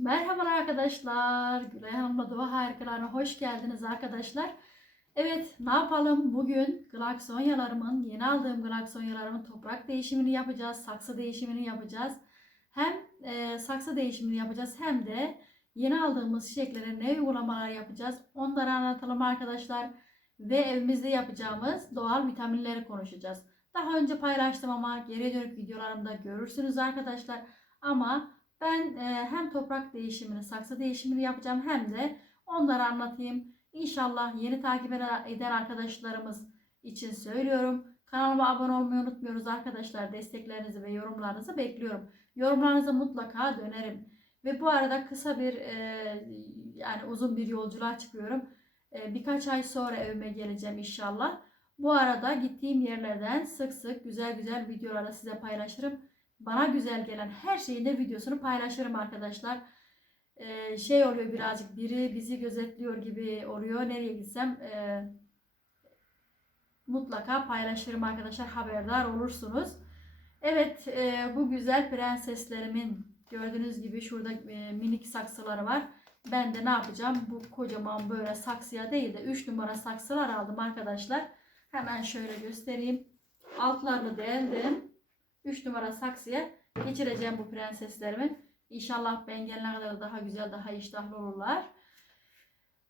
Merhaba arkadaşlar. Gülay Hanım'la Doğa Harikalarına hoş geldiniz arkadaşlar. Evet ne yapalım? Bugün glaksonyalarımın, yeni aldığım glaksonyalarımın toprak değişimini yapacağız. Saksı değişimini yapacağız. Hem e, saksı değişimini yapacağız hem de yeni aldığımız çiçeklere ne uygulamalar yapacağız. Onları anlatalım arkadaşlar. Ve evimizde yapacağımız doğal vitaminleri konuşacağız. Daha önce paylaştım ama geri dönük videolarımda görürsünüz arkadaşlar. Ama ben e, hem toprak değişimini, saksı değişimini yapacağım hem de onları anlatayım. İnşallah yeni takip eden arkadaşlarımız için söylüyorum. Kanalıma abone olmayı unutmuyoruz arkadaşlar. Desteklerinizi ve yorumlarınızı bekliyorum. Yorumlarınıza mutlaka dönerim. Ve bu arada kısa bir e, yani uzun bir yolculuğa çıkıyorum. E, birkaç ay sonra evime geleceğim inşallah. Bu arada gittiğim yerlerden sık sık güzel güzel videoları size paylaşırım bana güzel gelen her şeyin de videosunu paylaşırım arkadaşlar. Ee, şey oluyor birazcık biri bizi gözetliyor gibi oluyor. Nereye gitsem e, mutlaka paylaşırım arkadaşlar haberdar olursunuz. Evet e, bu güzel prenseslerimin gördüğünüz gibi şurada e, minik saksıları var. Ben de ne yapacağım? Bu kocaman böyle saksıya değil de 3 numara saksılar aldım arkadaşlar. Hemen şöyle göstereyim. Altlarını deldim. 3 numara saksıya geçireceğim bu prenseslerimi. İnşallah ben kadar daha güzel, daha iştahlı olurlar.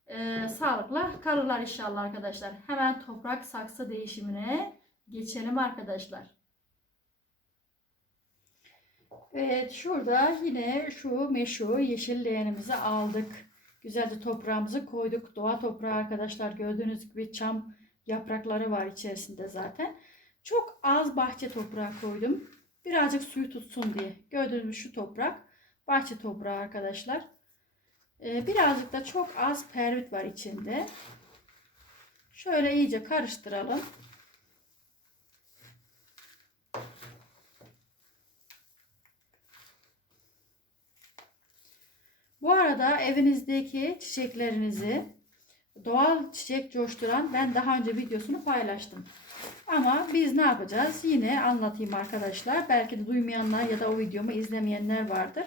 Ee, sağlıkla kalırlar inşallah arkadaşlar. Hemen toprak saksı değişimine geçelim arkadaşlar. Evet şurada yine şu meşhur yeşil leğenimizi aldık. Güzelce toprağımızı koyduk. Doğa toprağı arkadaşlar gördüğünüz gibi çam yaprakları var içerisinde zaten. Çok az bahçe toprağı koydum. Birazcık suyu tutsun diye. Gördüğünüz şu toprak bahçe toprağı arkadaşlar. Ee, birazcık da çok az pervit var içinde. Şöyle iyice karıştıralım. Bu arada evinizdeki çiçeklerinizi doğal çiçek coşturan ben daha önce videosunu paylaştım. Ama biz ne yapacağız? Yine anlatayım arkadaşlar. Belki de duymayanlar ya da o videomu izlemeyenler vardır.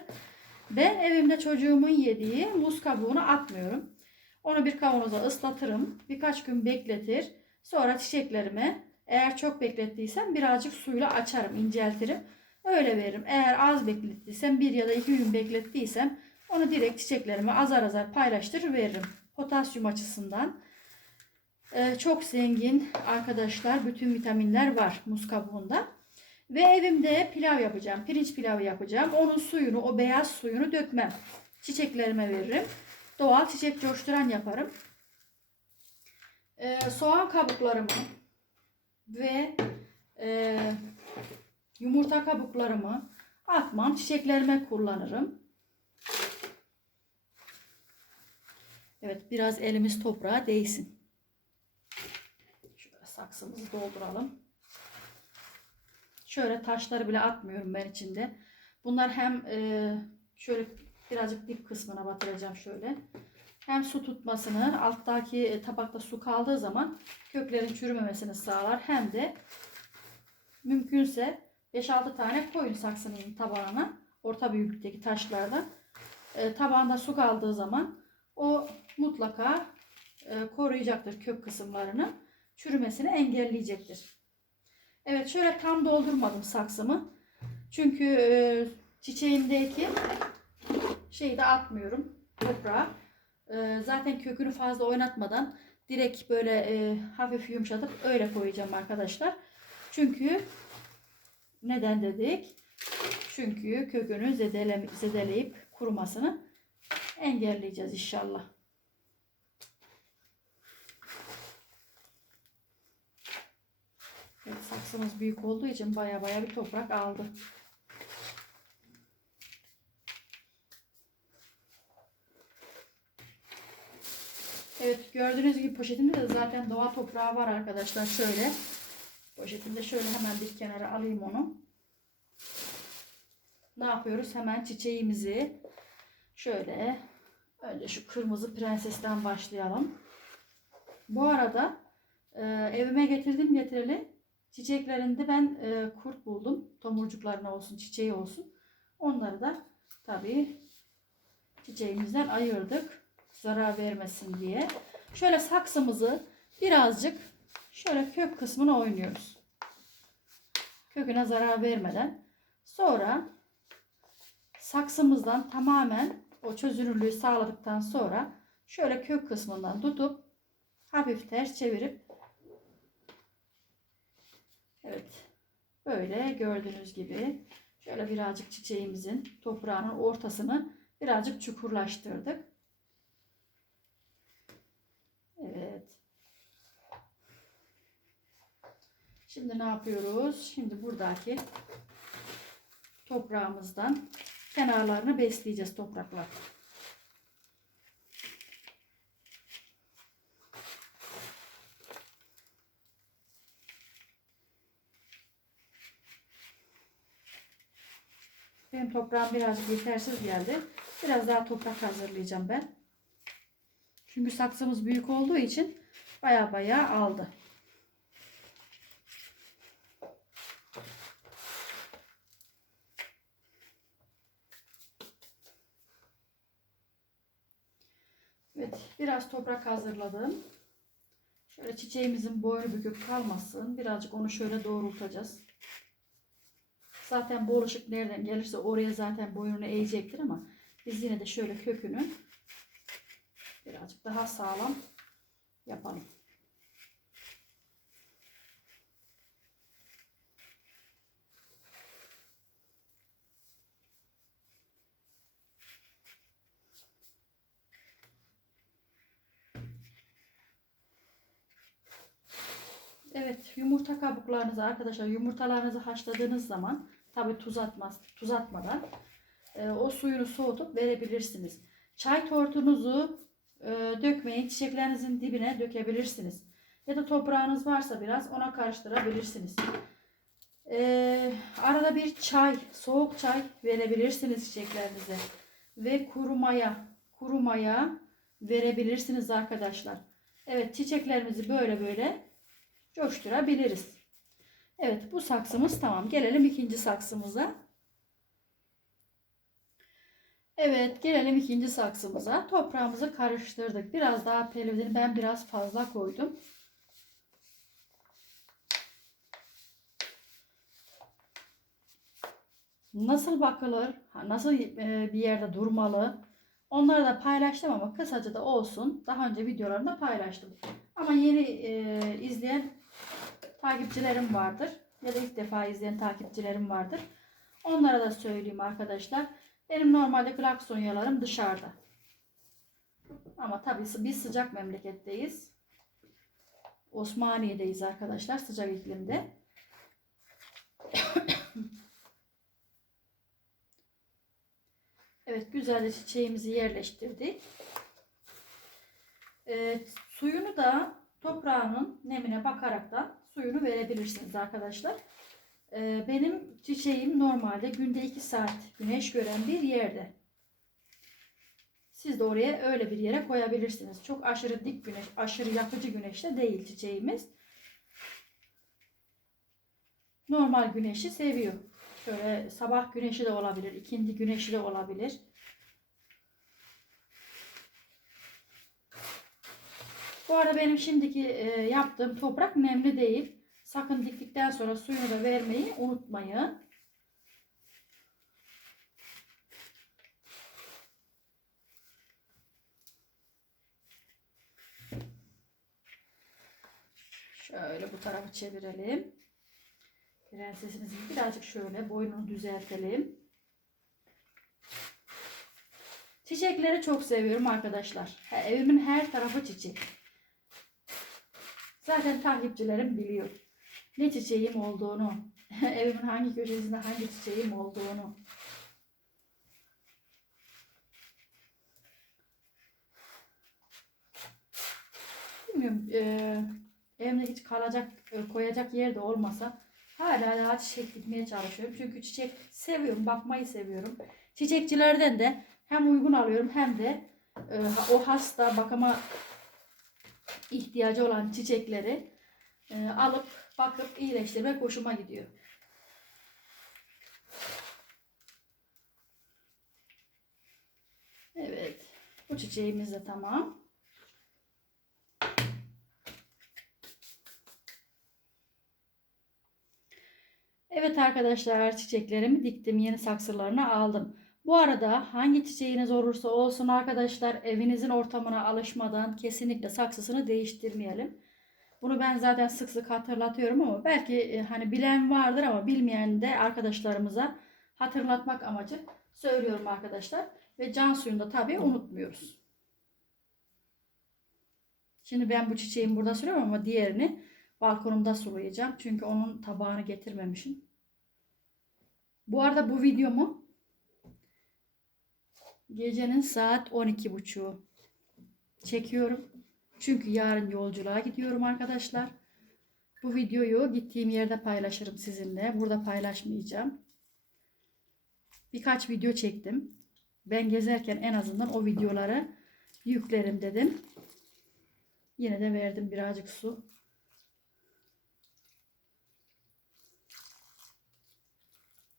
Ben evimde çocuğumun yediği muz kabuğunu atmıyorum. Onu bir kavanoza ıslatırım. Birkaç gün bekletir. Sonra çiçeklerimi eğer çok beklettiysem birazcık suyla açarım, inceltirim. Öyle veririm. Eğer az beklettiysem bir ya da iki gün beklettiysem onu direkt çiçeklerime azar azar paylaştırır veririm. Potasyum açısından. Ee, çok zengin arkadaşlar. Bütün vitaminler var muz kabuğunda. Ve evimde pilav yapacağım. Pirinç pilavı yapacağım. Onun suyunu, o beyaz suyunu dökmem. Çiçeklerime veririm. Doğal çiçek coşturan yaparım. Ee, soğan kabuklarımı ve e, yumurta kabuklarımı atmam. Çiçeklerime kullanırım. Evet biraz elimiz toprağa değsin. Saksımızı dolduralım. Şöyle taşları bile atmıyorum ben içinde. Bunlar hem e, şöyle birazcık dip kısmına batıracağım şöyle. Hem su tutmasını, alttaki tabakta su kaldığı zaman köklerin çürümemesini sağlar. Hem de mümkünse 5-6 tane koyun saksının tabağına. Orta büyüklükteki taşlardan. E, tabağında su kaldığı zaman o mutlaka e, koruyacaktır kök kısımlarını. Çürümesini engelleyecektir. Evet şöyle tam doldurmadım saksımı. Çünkü e, çiçeğindeki şeyi de atmıyorum toprağa. E, zaten kökünü fazla oynatmadan direkt böyle e, hafif yumuşatıp öyle koyacağım arkadaşlar. Çünkü neden dedik? Çünkü kökünü zedele, zedeleyip kurumasını engelleyeceğiz inşallah. Evet, saksımız büyük olduğu için baya baya bir toprak aldı. Evet gördüğünüz gibi poşetimde de zaten doğa toprağı var arkadaşlar şöyle. Poşetimde şöyle hemen bir kenara alayım onu. Ne yapıyoruz? Hemen çiçeğimizi şöyle önce şu kırmızı prensesten başlayalım. Bu arada e, evime getirdim getireli çiçeklerinde ben e, kurt buldum. Tomurcuklarına olsun, çiçeği olsun. Onları da tabii çiçeğimizden ayırdık. Zarar vermesin diye. Şöyle saksımızı birazcık şöyle kök kısmına oynuyoruz. Köküne zarar vermeden. Sonra saksımızdan tamamen o çözünürlüğü sağladıktan sonra şöyle kök kısmından tutup hafif ters çevirip evet böyle gördüğünüz gibi şöyle birazcık çiçeğimizin toprağının ortasını birazcık çukurlaştırdık. Evet. Şimdi ne yapıyoruz? Şimdi buradaki toprağımızdan kenarlarını besleyeceğiz toprakla. Toprağım birazcık yetersiz geldi. Biraz daha toprak hazırlayacağım ben. Çünkü saksımız büyük olduğu için baya baya aldı. Evet, biraz toprak hazırladım. Şöyle çiçeğimizin boynu bükük kalmasın. Birazcık onu şöyle doğrultacağız. Zaten bol ışık nereden gelirse oraya zaten boynunu eğecektir ama biz yine de şöyle kökünü birazcık daha sağlam yapalım. Evet yumurta kabuklarınızı arkadaşlar yumurtalarınızı haşladığınız zaman tabi tuz atmaz tuz atmadan e, o suyunu soğutup verebilirsiniz. Çay tortunuzu e, dökmeyin çiçeklerinizin dibine dökebilirsiniz. Ya da toprağınız varsa biraz ona karıştırabilirsiniz. E, arada bir çay soğuk çay verebilirsiniz çiçeklerinize. Ve kurumaya kurumaya verebilirsiniz arkadaşlar. Evet çiçeklerimizi böyle böyle coşturabiliriz. Evet bu saksımız tamam. Gelelim ikinci saksımıza. Evet gelelim ikinci saksımıza. Toprağımızı karıştırdık. Biraz daha pelivini ben biraz fazla koydum. Nasıl bakılır? Nasıl e, bir yerde durmalı? Onları da paylaştım ama kısaca da olsun. Daha önce videolarında paylaştım. Ama yeni e, izleyen takipçilerim vardır. Ya da ilk defa izleyen takipçilerim vardır. Onlara da söyleyeyim arkadaşlar. Benim normalde glaksonyalarım dışarıda. Ama tabii biz sıcak memleketteyiz. Osmaniye'deyiz arkadaşlar. Sıcak iklimde. evet güzelce çiçeğimizi yerleştirdik. Evet, suyunu da toprağının nemine bakarak da suyunu verebilirsiniz arkadaşlar. Ee, benim çiçeğim normalde günde 2 saat güneş gören bir yerde. Siz de oraya öyle bir yere koyabilirsiniz. Çok aşırı dik güneş, aşırı yakıcı güneşte değil çiçeğimiz. Normal güneşi seviyor. Şöyle sabah güneşi de olabilir, ikindi güneşi de olabilir. Bu arada benim şimdiki e, yaptığım toprak nemli değil. Sakın diktikten sonra suyunu da vermeyi unutmayın. Şöyle bu tarafı çevirelim. Prensesimizin birazcık şöyle boynunu düzeltelim. Çiçekleri çok seviyorum arkadaşlar. Evimin her tarafı çiçek. Zaten takipçilerim biliyor. Ne çiçeğim olduğunu, evimin hangi köşesinde hangi çiçeğim olduğunu. Bilmiyorum, e, evimde hiç kalacak, e, koyacak yer de olmasa hala daha çiçek dikmeye çalışıyorum. Çünkü çiçek seviyorum, bakmayı seviyorum. Çiçekçilerden de hem uygun alıyorum hem de e, o hasta bakıma ihtiyacı olan çiçekleri e, alıp bakıp iyileştirmek hoşuma gidiyor. Evet. Bu çiçeğimiz de tamam. Evet arkadaşlar çiçeklerimi diktim. Yeni saksılarını aldım. Bu arada hangi çiçeğiniz olursa olsun arkadaşlar evinizin ortamına alışmadan kesinlikle saksısını değiştirmeyelim. Bunu ben zaten sık sık hatırlatıyorum ama belki e, hani bilen vardır ama bilmeyen de arkadaşlarımıza hatırlatmak amacı söylüyorum arkadaşlar. Ve can suyunu da tabii unutmuyoruz. Şimdi ben bu çiçeğimi burada sürüyorum ama diğerini balkonumda sulayacağım. Çünkü onun tabağını getirmemişim. Bu arada bu videomu gecenin saat 12.30'u çekiyorum. Çünkü yarın yolculuğa gidiyorum arkadaşlar. Bu videoyu gittiğim yerde paylaşırım sizinle. Burada paylaşmayacağım. Birkaç video çektim. Ben gezerken en azından o videoları yüklerim dedim. Yine de verdim birazcık su.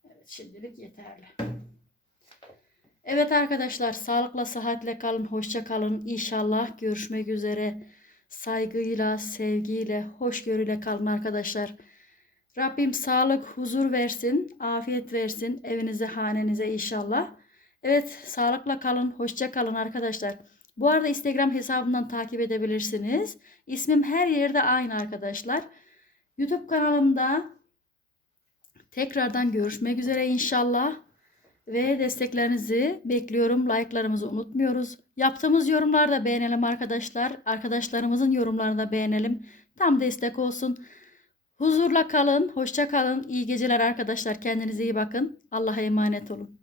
Evet şimdilik yeterli. Evet arkadaşlar sağlıkla sıhhatle kalın, hoşça kalın. İnşallah görüşmek üzere. Saygıyla, sevgiyle, hoşgörüyle kalın arkadaşlar. Rabbim sağlık, huzur versin, afiyet versin evinize, hanenize inşallah. Evet, sağlıkla kalın, hoşça kalın arkadaşlar. Bu arada Instagram hesabımdan takip edebilirsiniz. İsmim her yerde aynı arkadaşlar. YouTube kanalımda tekrardan görüşmek üzere inşallah. Ve desteklerinizi bekliyorum. Like'larımızı unutmuyoruz. Yaptığımız yorumları da beğenelim arkadaşlar. Arkadaşlarımızın yorumlarını da beğenelim. Tam destek olsun. Huzurla kalın, hoşça kalın. İyi geceler arkadaşlar. Kendinize iyi bakın. Allah'a emanet olun.